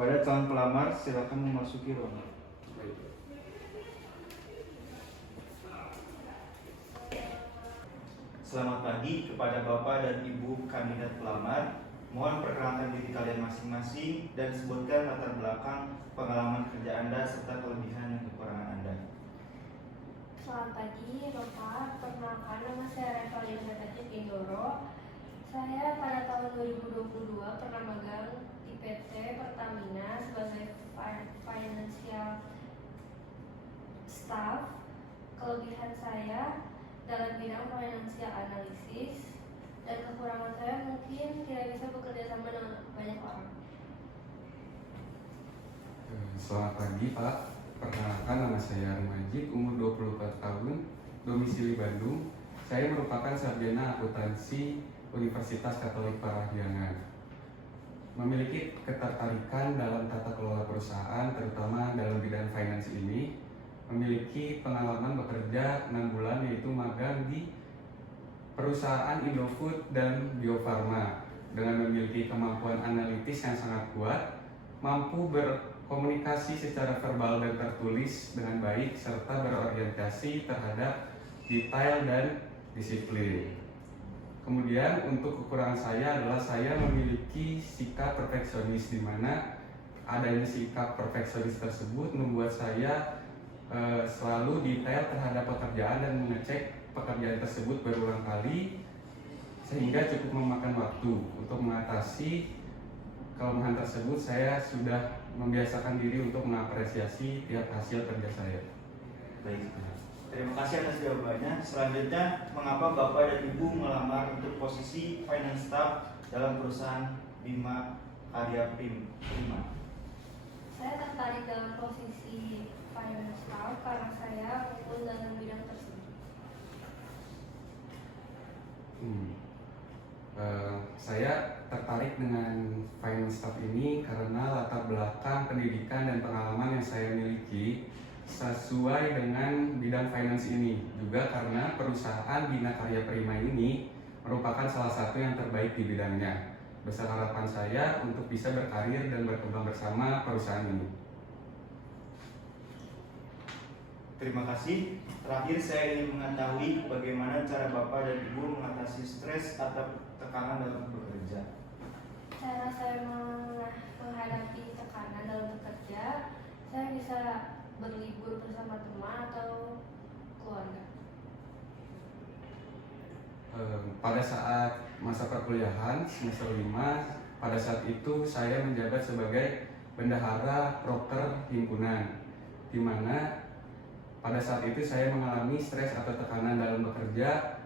Pada calon pelamar, silakan memasuki ruangan. Selamat pagi kepada Bapak dan Ibu kandidat pelamar. Mohon perkenalkan diri kalian masing-masing dan sebutkan latar belakang pengalaman kerja Anda serta kelebihan dan kekurangan Anda. Selamat pagi Bapak, perkenalkan nama saya Revalina Tajib Indoro. Saya pada tahun 2022 pernah magang di PT Pertamina sebagai financial staff. Kelebihan saya dalam bidang financial analisis dan kekurangan saya mungkin tidak bisa bekerja sama dengan banyak orang. Selamat pagi Pak, perkenalkan nama saya Majid, umur 24 tahun, domisili Bandung. Saya merupakan sarjana akuntansi Universitas Katolik Parahyangan. Memiliki ketertarikan dalam tata kelola perusahaan, terutama dalam bidang finance ini. Memiliki pengalaman bekerja 6 bulan, yaitu magang di perusahaan Indofood dan Bio Farma. Dengan memiliki kemampuan analitis yang sangat kuat, mampu berkomunikasi secara verbal dan tertulis dengan baik, serta berorientasi terhadap detail dan disiplin. Kemudian untuk kekurangan saya adalah saya memiliki sikap perfeksionis, di mana adanya sikap perfeksionis tersebut membuat saya selalu detail terhadap pekerjaan dan mengecek pekerjaan tersebut berulang kali, sehingga cukup memakan waktu. Untuk mengatasi kelemahan tersebut, saya sudah membiasakan diri untuk mengapresiasi tiap hasil kerja saya. Baik, terima kasih atas jawabannya. Selanjutnya, mengapa Bapak dan Ibu melamar untuk posisi finance staff dalam perusahaan Bima Karya Prima? Saya tertarik dalam posisi finance staff karena saya unggul dalam bidang tersebut. Saya tertarik dengan finance staff ini karena latar belakang pendidikan dan pengalaman yang saya miliki sesuai dengan bidang finance ini. Juga karena perusahaan Bina Karya Prima ini merupakan salah satu yang terbaik di bidangnya. Besar harapan saya untuk bisa berkarir dan berkembang bersama perusahaan ini. Terima kasih. Terakhir, saya ingin mengetahui bagaimana cara Bapak dan Ibu mengatasi stres atau tekanan dalam bekerja. Cara saya menghadapi tekanan dalam bekerja, saya bisa berlibur bersama teman atau keluarga. Pada saat masa perkuliahan semester 5, pada saat itu saya menjabat sebagai bendahara proker himpunan, di mana pada saat itu saya mengalami stres atau tekanan dalam bekerja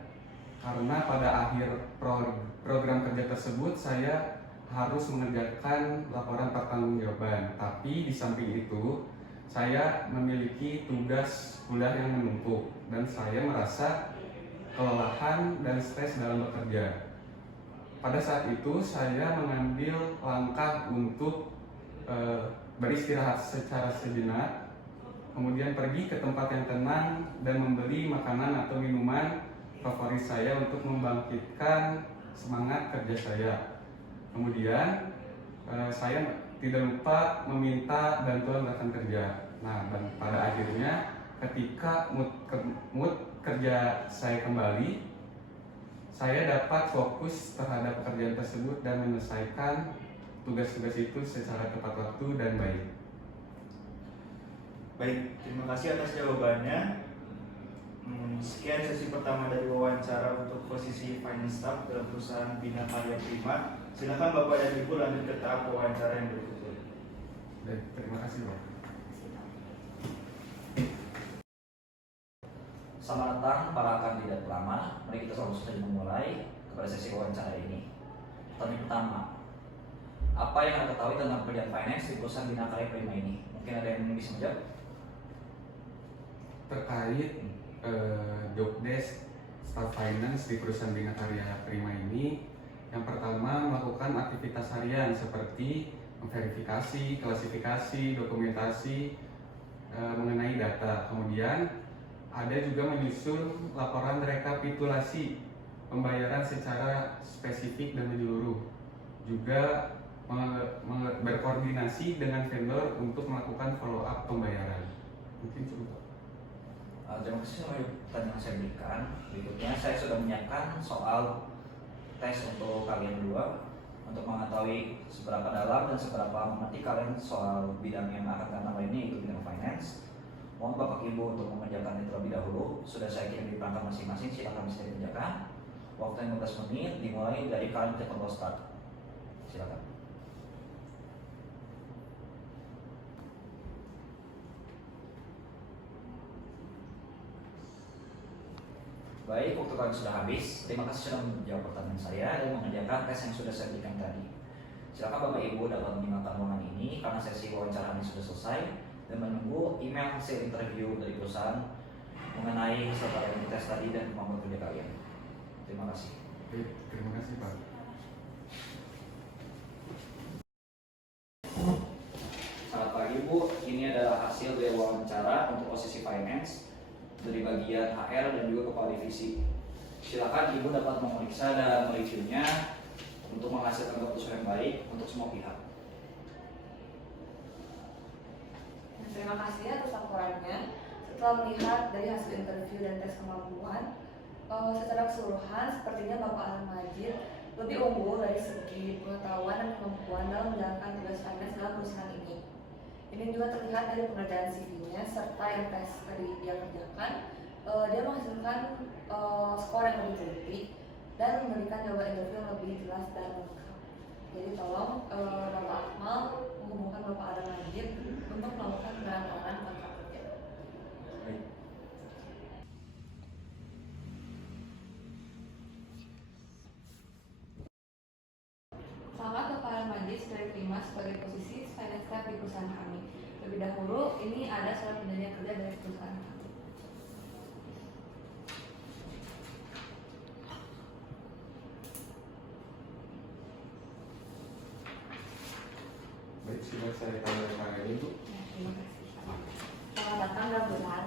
karena pada akhir program kerja tersebut saya harus mengerjakan laporan pertanggungjawaban. Tapi di samping itu saya memiliki tugas kuliah yang menumpuk dan saya merasa kelelahan dan stres dalam bekerja. Pada saat itu saya mengambil langkah untuk beristirahat secara sejenak, kemudian pergi ke tempat yang tenang dan membeli makanan atau minuman favorit saya untuk membangkitkan semangat kerja saya. Kemudian saya tidak lupa meminta bantuan rekan kerja. Nah, dan pada akhirnya ketika mood kerja saya kembali, saya dapat fokus terhadap pekerjaan tersebut dan menyelesaikan tugas-tugas itu secara tepat waktu dan baik. Baik, terima kasih atas jawabannya. Sekian sesi pertama dari wawancara untuk posisi finance staff dalam perusahaan Bina Karya Prima. Silakan Bapak dan Ibu lanjut ke tahap wawancara yang berikutnya. Baik, terima kasih Pak. Selamat datang para kandidat pelamar. Mari kita langsung saja memulai kepada sesi wawancara ini. Pertanyaan pertama, apa yang Anda ketahui tentang pekerjaan finance di perusahaan Bina Karya Prima ini? Mungkin ada yang bisa menjawab? Terkait job desk staff finance di perusahaan Bina Karya Prima ini, yang pertama melakukan aktivitas harian seperti memverifikasi, klasifikasi, dokumentasi mengenai data. Kemudian ada juga menyusun laporan rekapitulasi pembayaran secara spesifik dan menyeluruh. Juga berkoordinasi dengan vendor untuk melakukan follow up pembayaran. Mungkin cukup. Terima kasih sama pertanyaan yang saya berikan. Berikutnya saya sudah menyiapkan soal tes untuk kalian dua untuk mengetahui seberapa dalam dan seberapa mengerti kalian soal bidang yang akan kalian tahu ini, yaitu bidang finance. Mohon Bapak Ibu untuk mengerjakan itu terlebih dahulu. Sudah saya kirim di perangkat masing-masing, silakan bisa dikerjakan. Waktu 15 menit dimulai dari kalian ke tombol start. Silakan. Baik, waktu kalian sudah habis. Terima kasih sudah menjawab pertanyaan saya dan mengerjakan tes yang sudah saya berikan tadi. Silakan Bapak Ibu dapat meninggalkan ruangan ini karena sesi wawancara ini sudah selesai dan menunggu email hasil interview dari perusahaan mengenai hasil kalian tes tadi dan kemampuan kerja kalian. Terima kasih. Oke, terima kasih Pak. Selamat pagi Bu, ini adalah hasil dari wawancara untuk posisi finance dari bagian HR dan juga kepala divisi. Silakan Ibu dapat memeriksa dan mereviewnya untuk menghasilkan keputusan yang baik untuk semua pihak. Terima kasih atas laporannya. Setelah melihat dari hasil interview dan tes kemampuan, secara keseluruhan sepertinya Bapak Alan Majid lebih unggul dari segi pengetahuan dan kemampuan dalam menjalankan tugas finance dalam perusahaan ini. Ini juga terlihat dari pengerjaan CV-nya serta yang tes tadi dia kerjakan. Dia menghasilkan skor yang lebih teliti dan memberikan jawaban interview yang lebih jelas dan lengkap. Jadi tolong Bapak Akmal menghubungkan Bapak Alan Majid untuk melakukan penandatanganan kontrak kerja. Baik. Selamat Bapak Alan Majid sudah diterima sebagai posisi finance staff di perusahaan kami. Lebih dahulu, ini ada surat perjanjian kerja dari perusahaan kami. Baik, sudah saya tanda tangan Bu. Ya, terima kasih. Selamat datang dalam perusahaan